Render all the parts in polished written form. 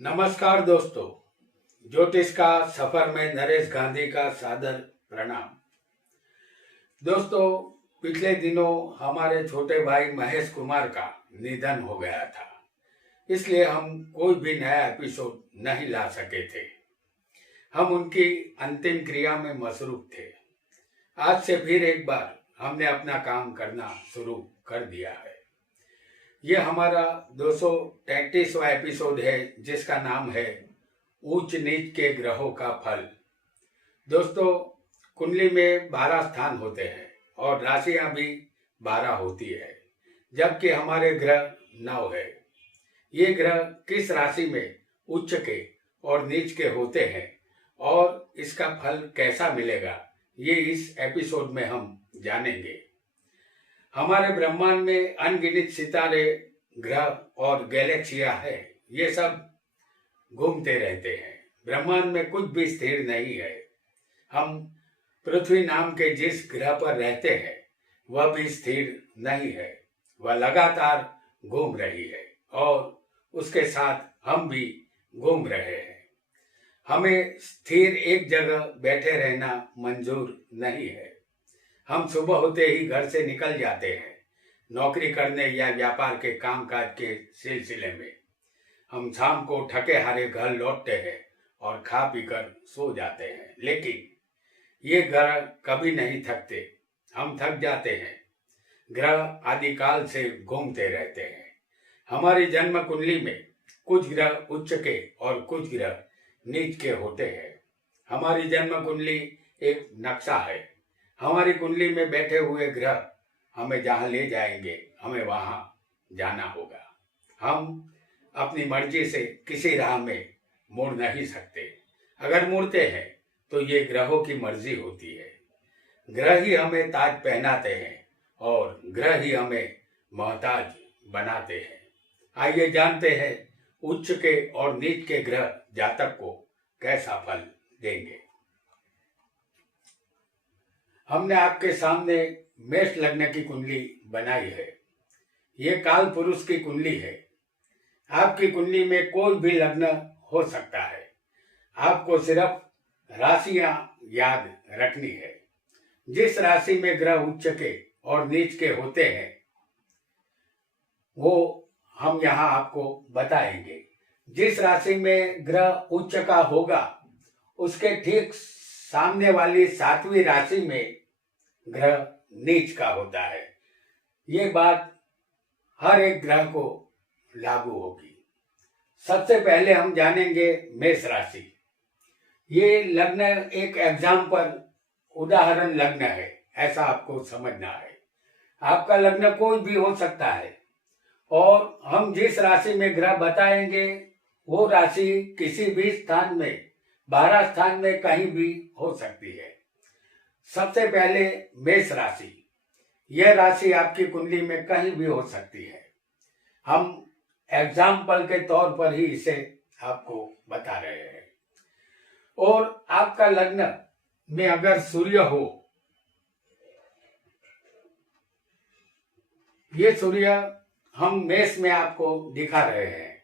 नमस्कार दोस्तों, ज्योतिष का सफर में नरेश गांधी का सादर प्रणाम। दोस्तों, पिछले दिनों हमारे छोटे भाई महेश कुमार का निधन हो गया था, इसलिए हम कोई भी नया एपिसोड नहीं ला सके थे। हम उनकी अंतिम क्रिया में मसरूफ थे। आज से फिर एक बार हमने अपना काम करना शुरू कर दिया है। ये हमारा 233वां एपिसोड है, जिसका नाम है ऊंच नीच के ग्रहों का फल। दोस्तों, कुंडली में 12 स्थान होते हैं और राशियां भी 12 होती है, जबकि हमारे ग्रह 9 है। ये ग्रह किस राशि में उच्च के और नीच के होते हैं और इसका फल कैसा मिलेगा, ये इस एपिसोड में हम जानेंगे। हमारे ब्रह्मांड में अनगिनत सितारे, ग्रह और गैलेक्सियां है। ये सब घूमते रहते हैं। ब्रह्मांड में कुछ भी स्थिर नहीं है। हम पृथ्वी नाम के जिस ग्रह पर रहते हैं वह भी स्थिर नहीं है। वह लगातार घूम रही है और उसके साथ हम भी घूम रहे हैं। हमें स्थिर एक जगह बैठे रहना मंजूर नहीं है। हम सुबह होते ही घर से निकल जाते हैं, नौकरी करने या व्यापार के कामकाज के सिलसिले में। हम शाम को थके हारे घर लौटते हैं और खा पीकर सो जाते हैं, लेकिन ये ग्रह कभी नहीं थकते। हम थक जाते हैं। ग्रह आदिकाल से घूमते रहते हैं। हमारी जन्म कुंडली में कुछ ग्रह उच्च के और कुछ ग्रह नीच के होते हैं। हमारी जन्म कुंडली एक नक्शा है। हमारी कुंडली में बैठे हुए ग्रह हमें जहां ले जाएंगे, हमें वहां जाना होगा। हम अपनी मर्जी से किसी राह में मुड़ नहीं सकते। अगर मुड़ते हैं तो ये ग्रहों की मर्जी होती है। ग्रह ही हमें ताज पहनाते हैं और ग्रह ही हमें मोहताज बनाते हैं। आइए जानते हैं उच्च के और नीच के ग्रह जातक को कैसा फल देंगे। हमने आपके सामने मेष लग्न की कुंडली बनाई है। ये काल पुरुष की कुंडली है। आपकी कुंडली में कोई भी लग्न हो सकता है। आपको सिर्फ राशियां याद रखनी है। जिस राशि में ग्रह उच्च के और नीच के होते हैं वो हम यहाँ आपको बताएंगे। जिस राशि में ग्रह उच्च का होगा उसके ठीक सामने वाली 7वीं राशि में ग्रह नीच का होता है। ये बात हर एक ग्रह को लागू होगी। सबसे पहले हम जानेंगे मेष राशि। ये लग्न एक एग्जाम्पल, उदाहरण लग्न है, ऐसा आपको समझना है। आपका लग्न कोई भी हो सकता है और हम जिस राशि में ग्रह बताएंगे वो राशि किसी भी स्थान में, 12 स्थान में कहीं भी हो सकती है। सबसे पहले मेष राशि। यह राशि आपकी कुंडली में कहीं भी हो सकती है। हम एग्जाम्पल के तौर पर ही इसे आपको बता रहे हैं। और आपका लग्न में अगर सूर्य हो, ये सूर्य हम मेष में आपको दिखा रहे हैं,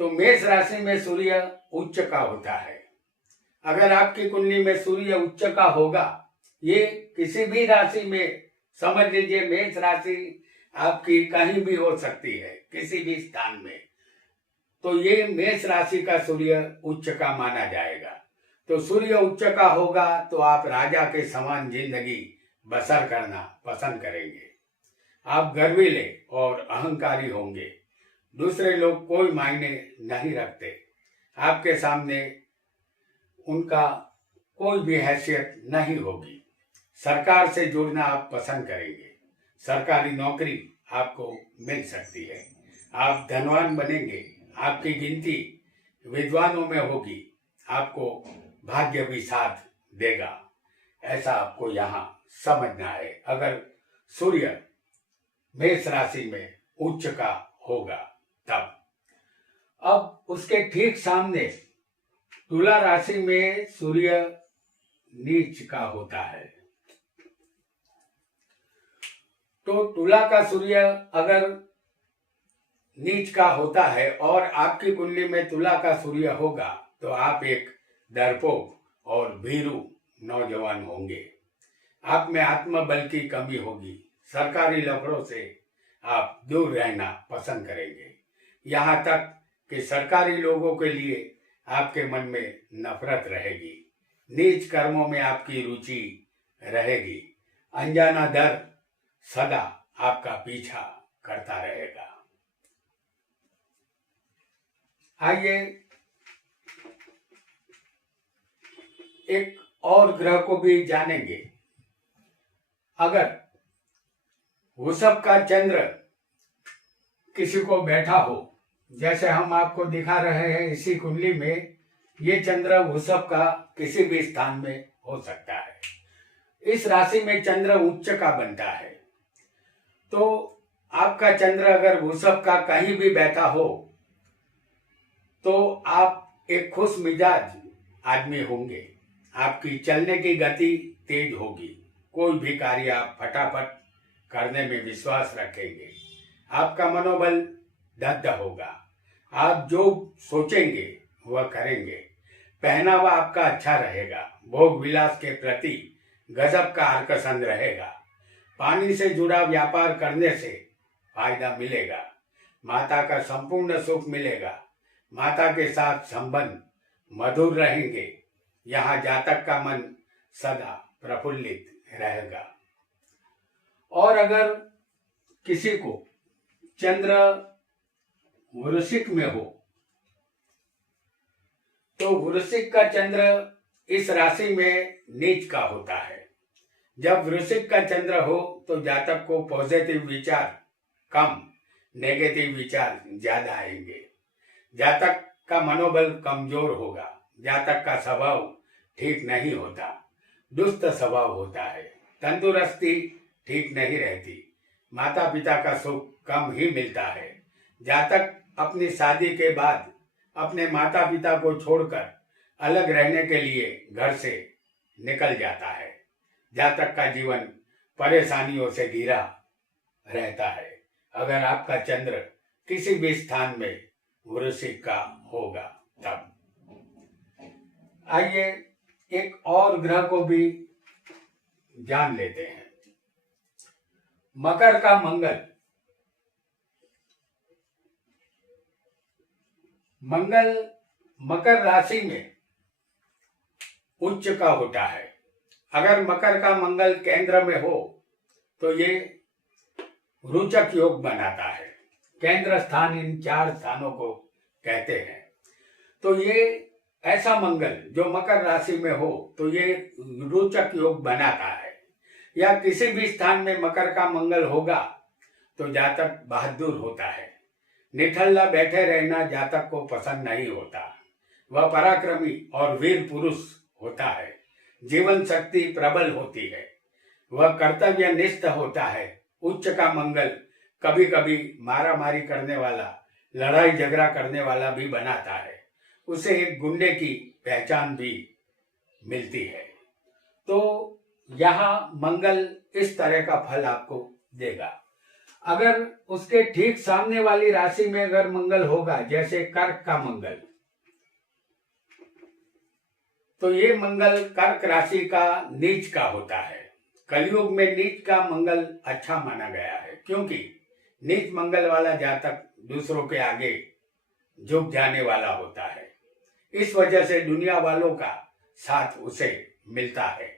तो मेष राशि में सूर्य उच्च का होता है। अगर आपकी कुंडली में सूर्य उच्च का होगा, ये किसी भी राशि में, समझ लीजिए मेष राशि आपकी कहीं भी हो सकती है, किसी भी स्थान में, तो ये मेष राशि का सूर्य उच्च का माना जाएगा। तो सूर्य उच्च का होगा तो आप राजा के समान जिंदगी बसर करना पसंद करेंगे। आप गर्वीले और अहंकारी होंगे। दूसरे लोग कोई मायने नहीं रखते। आपके सामने उनका कोई भी हैसियत नहीं होगी। सरकार से जुड़ना आप पसंद करेंगे। सरकारी नौकरी आपको मिल सकती है। आप धनवान बनेंगे। आपकी गिनती विद्वानों में होगी। आपको भाग्य भी साथ देगा। ऐसा आपको यहाँ समझना है अगर सूर्य मेष राशि में उच्च का होगा तब। अब उसके ठीक सामने तुला राशि में सूर्य नीच का होता है। तो तुला का सूर्य अगर नीच का होता है और आपकी कुंडली में तुला का सूर्य होगा तो आप एक डरपोक और भीरू नौजवान होंगे। आप में आत्मबल की कमी होगी। सरकारी लफड़ों से आप दूर रहना पसंद करेंगे। यहाँ तक कि सरकारी लोगों के लिए आपके मन में नफरत रहेगी। नीच कर्मों में आपकी रुचि रहेगी। अनजाना डर सदा आपका पीछा करता रहेगा। आइए एक और ग्रह को भी जानेंगे। अगर वृषभ का चंद्र किसी को बैठा हो, जैसे हम आपको दिखा रहे हैं इसी कुंडली में, ये चंद्र वृषभ का किसी भी स्थान में हो सकता है। इस राशि में चंद्र उच्च का बनता है, तो आपका चंद्र अगर वृषभ का कहीं भी बैठा हो तो आप एक खुश मिजाज आदमी होंगे। आपकी चलने की गति तेज होगी। कोई भी कार्य आप फटाफट करने में विश्वास रखेंगे। आपका मनोबल दृढ़ होगा। आप जो सोचेंगे वह करेंगे। पहनावा आपका अच्छा रहेगा। भोग विलास के प्रति गजब का आकर्षण रहेगा। पानी से जुड़ा व्यापार करने से फायदा मिलेगा। माता का संपूर्ण सुख मिलेगा। माता के साथ संबंध मधुर रहेंगे। यहाँ जातक का मन सदा प्रफुल्लित रहेगा। और अगर किसी को चंद्र वृश्चिक में हो तो वृश्चिक का चंद्र इस राशि में नीच का होता है। जब वृश्चिक का चंद्र हो तो जातक को पॉजिटिव विचार कम, नेगेटिव विचार ज्यादा आएंगे। जातक का मनोबल कमजोर होगा। जातक का स्वभाव ठीक नहीं होता, दुष्ट स्वभाव होता है। तंदुरुस्ती ठीक नहीं रहती। माता पिता का सुख कम ही मिलता है। जातक अपनी शादी के बाद अपने माता पिता को छोड़कर अलग रहने के लिए घर से निकल जाता है। जातक का जीवन परेशानियों से घिरा रहता है। अगर आपका चंद्र किसी भी स्थान में वृश्चिक का होगा तब। आइए एक और ग्रह को भी जान लेते हैं। मकर का मंगल। मंगल मकर राशि में उच्च का होता है। अगर मकर का मंगल केंद्र में हो तो ये रोचक योग बनाता है। केंद्र स्थान इन 4 स्थानों को कहते हैं। तो ये ऐसा मंगल जो मकर राशि में हो तो ये रोचक योग बनाता है। या किसी भी स्थान में मकर का मंगल होगा तो जातक बहादुर होता है। निठल्ला बैठे रहना जातक को पसंद नहीं होता। वह पराक्रमी और वीर पुरुष होता है। जीवन शक्ति प्रबल होती है। वह कर्तव्यनिष्ठ होता है। उच्च का मंगल कभी कभी मारा मारी करने वाला, लड़ाई झगड़ा करने वाला भी बनाता है। उसे एक गुंडे की पहचान भी मिलती है। तो यहाँ मंगल इस तरह का फल आपको देगा। अगर उसके ठीक सामने वाली राशि में अगर मंगल होगा, जैसे कर्क का मंगल, तो ये मंगल कर्क राशि का नीच का होता है। कलयुग में नीच का मंगल अच्छा माना गया है, क्योंकि नीच मंगल वाला जातक दूसरों के आगे झुक जाने वाला होता है। इस वजह से दुनिया वालों का साथ उसे मिलता है।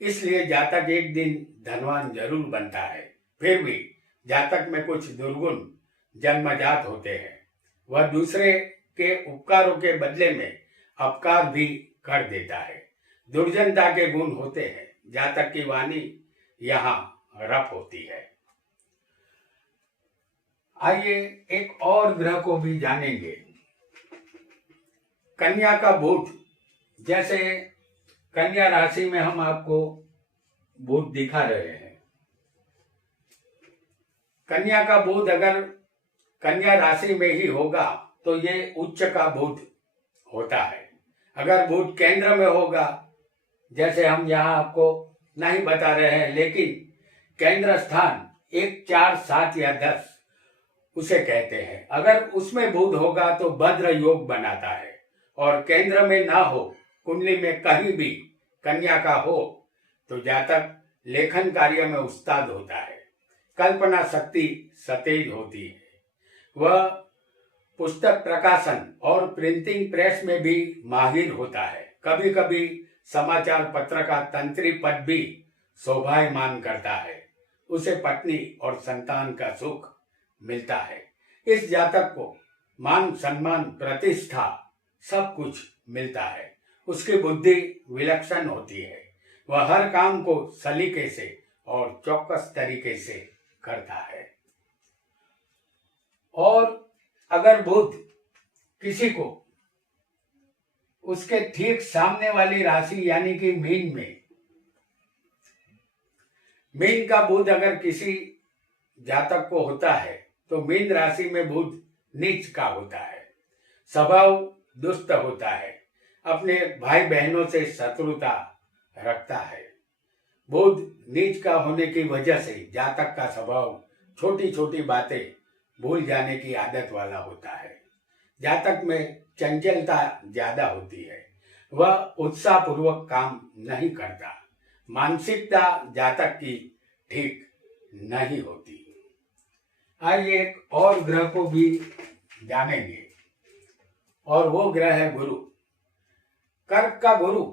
इसलिए जातक एक दिन धनवान जरूर बनता है। फिर भी जातक में कुछ दुर्गुण जन्मजात होते हैं। वह दूसरे के उपकारों के बदले में अपकार भी कर देता है। दुर्जनता के गुण होते हैं। जातक की वाणी यहाँ रफ होती है। आइए एक और ग्रह को भी जानेंगे। कन्या का बुध। जैसे कन्या राशि में हम आपको बुध दिखा रहे हैं। कन्या का बुध अगर कन्या राशि में ही होगा तो ये उच्च का बुध होता है। अगर बुध केंद्र में होगा, जैसे हम यहाँ आपको नहीं बता रहे हैं, लेकिन केंद्र स्थान 1, 4, 7 या 10 उसे कहते हैं। अगर उसमें बुध होगा तो भद्र योग बनाता है, और केंद्र में ना हो, कुंडली में कहीं भी कन्या का हो, तो जातक लेखन कार्य में उस्ताद होता है, कल्पना शक्ति सतेज होती है, वह पुस्तक प्रकाशन और प्रिंटिंग प्रेस में भी माहिर होता है। कभी कभी समाचार पत्र का तंत्री पद भी शोभायमान करता है। उसे पत्नी और संतान का सुख मिलता है। इस जातक को मान सम्मान प्रतिष्ठा सब कुछ मिलता है। उसकी बुद्धि विलक्षण होती है। वह हर काम को सलीके से और चौकस तरीके से करता है। और अगर बुध किसी को उसके ठीक सामने वाली राशि यानी कि मीन का बुध अगर किसी जातक को होता है तो मीन राशि में बुध नीच का होता है, स्वभाव दुष्ट होता है, अपने भाई बहनों से शत्रुता रखता है। बुध नीच का होने की वजह से जातक का स्वभाव छोटी छोटी बातें भूल जाने की आदत वाला होता है। जातक में चंचलता ज्यादा होती है। वह उत्साह पूर्वक काम नहीं करता। मानसिकता जातक की ठीक नहीं होती। आइए एक और ग्रह को भी जानेंगे, और वो ग्रह है गुरु। कर्क का गुरु,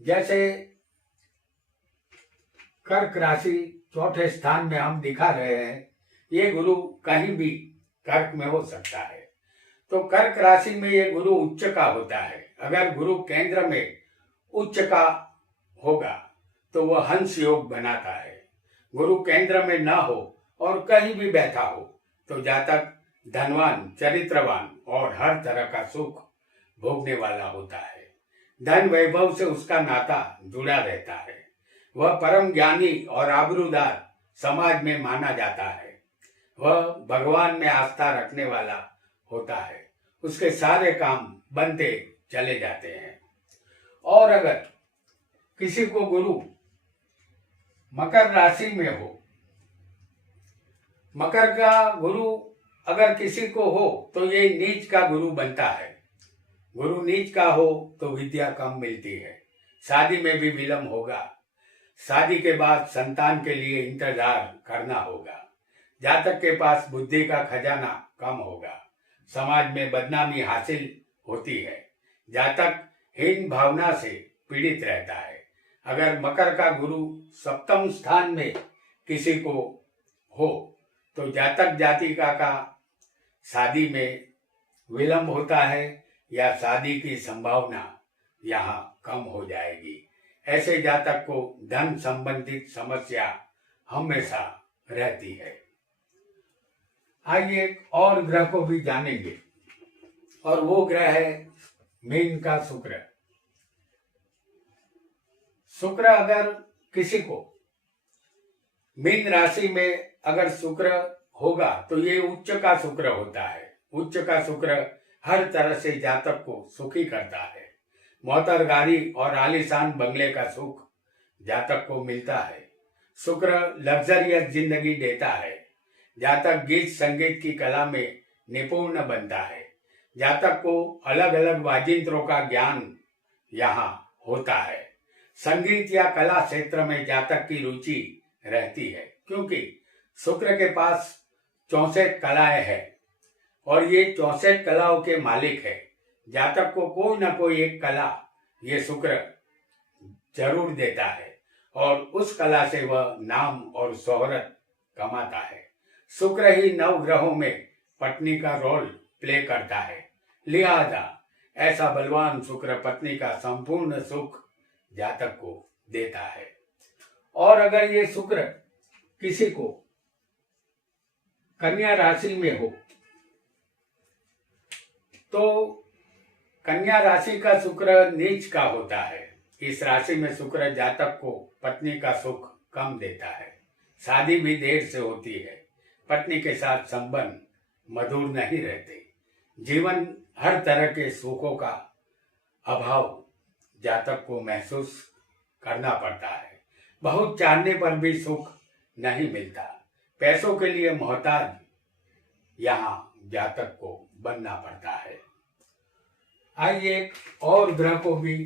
जैसे कर्क राशि चौथे स्थान में हम दिखा रहे हैं, ये गुरु कहीं भी कर्क में हो सकता है। तो कर्क राशि में ये गुरु उच्च का होता है। अगर गुरु केंद्र में उच्च का होगा तो वह हंस योग बनाता है। गुरु केंद्र में ना हो और कहीं भी बैठा हो तो जातक धनवान, चरित्रवान और हर तरह का सुख भोगने वाला होता है। धन वैभव से उसका नाता जुड़ा रहता है। वह परम ज्ञानी और आबरूदार समाज में माना जाता है। वह भगवान में आस्था रखने वाला होता है। उसके सारे काम बनते चले जाते हैं। और अगर किसी को गुरु मकर राशि में हो, मकर का गुरु अगर किसी को हो तो ये नीच का गुरु बनता है। गुरु नीच का हो तो विद्या कम मिलती है, शादी में भी विलंब होगा, शादी के बाद संतान के लिए इंतजार करना होगा, जातक के पास बुद्धि का खजाना कम होगा, समाज में बदनामी हासिल होती है, जातक हीन भावना से पीड़ित रहता है। अगर मकर का गुरु सप्तम स्थान में किसी को हो तो जातक जातिका का शादी में विलंब होता है या शादी की संभावना यहाँ कम हो जाएगी। ऐसे जातक को धन संबंधित समस्या हमेशा रहती है। आइए एक और ग्रह को भी जानेंगे, और वो ग्रह है मीन का शुक्र। शुक्र अगर किसी को मीन राशि में अगर शुक्र होगा तो ये उच्च का शुक्र होता है। उच्च का शुक्र हर तरह से जातक को सुखी करता है। मोटर गाड़ी और आलीशान बंगले का सुख जातक को मिलता है। शुक्र लग्जरियस जिंदगी देता है। जातक गीत संगीत की कला में निपुण बनता है। जातक को अलग अलग वाजिंत्रों का ज्ञान यहाँ होता है। संगीत या कला क्षेत्र में जातक की रुचि रहती है, क्योंकि शुक्र के पास 64 कलाएं हैं और ये 64 कलाओं के मालिक है। जातक को कोई ना कोई एक कला ये शुक्र जरूर देता है और उस कला से वह नाम और शोहरत कमाता है। शुक्र ही नव ग्रहों में पत्नी का रोल प्ले करता है, लिहाजा ऐसा बलवान शुक्र पत्नी का संपूर्ण सुख जातक को देता है। और अगर ये शुक्र किसी को कन्या राशि में हो तो कन्या राशि का शुक्र नीच का होता है। इस राशि में शुक्र जातक को पत्नी का सुख कम देता है। शादी भी देर से होती है। पत्नी के साथ संबंध मधुर नहीं रहते। जीवन हर तरह के सुखों का अभाव जातक को महसूस करना पड़ता है। बहुत चाहने पर भी सुख नहीं मिलता। पैसों के लिए मोहताज यहाँ जातक को बनना पड़ता है। आइए एक और ग्रह को भी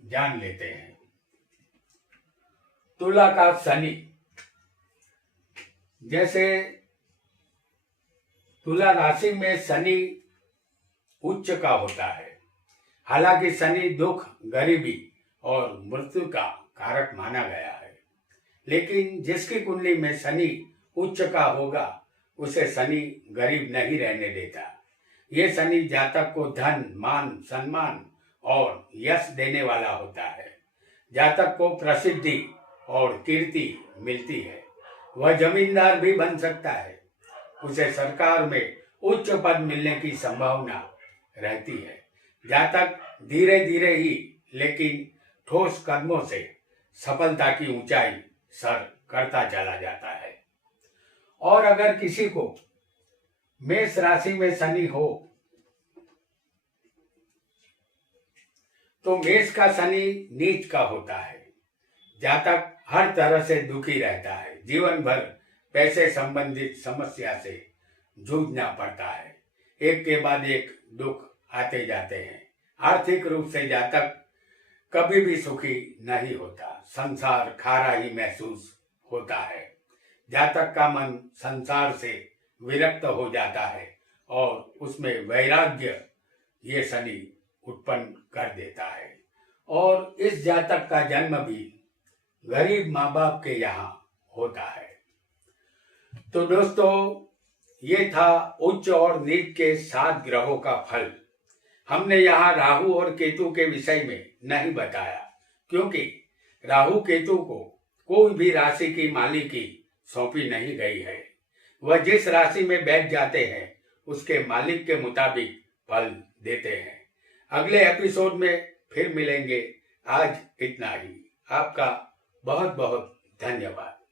जान लेते हैं। तुला का शनि। जैसे तुला राशि में शनि उच्च का होता है। हालांकि शनि दुख, गरीबी और मृत्यु का कारक माना गया है, लेकिन जिसकी कुंडली में शनि उच्च का होगा उसे शनि गरीब नहीं रहने देता। ये शनि जातक को धन, मान, सम्मान और यश देने वाला होता है। जातक को प्रसिद्धि और कीर्ति मिलती है। वह जमींदार भी बन सकता है। उसे सरकार में उच्च पद मिलने की संभावना रहती है। जातक धीरे धीरे ही लेकिन ठोस कदमों से सफलता की ऊंचाई सर करता चला जाता है। और अगर किसी को मेष राशि में शनि हो तो मेष का शनि नीच का होता है। जातक हर तरह से दुखी रहता है। जीवन भर पैसे संबंधित समस्या से जूझना पड़ता है। एक के बाद एक दुख आते जाते हैं। आर्थिक रूप से जातक कभी भी सुखी नहीं होता। संसार खारा ही महसूस होता है। जातक का मन संसार से विरक्त हो जाता है और उसमें वैराग्य ये शनि उत्पन्न कर देता है। और इस जातक का जन्म भी गरीब माँ बाप के यहाँ होता है। तो दोस्तों, ये था उच्च और नीच के 7 ग्रहों का फल। हमने यहाँ राहु और केतु के विषय में नहीं बताया, क्योंकि राहु केतु को कोई भी राशि की मालिकी सौंपी नहीं गई है। वह जिस राशि में बैठ जाते हैं उसके मालिक के मुताबिक फल देते हैं। अगले एपिसोड में फिर मिलेंगे। आज इतना ही। आपका बहुत बहुत धन्यवाद।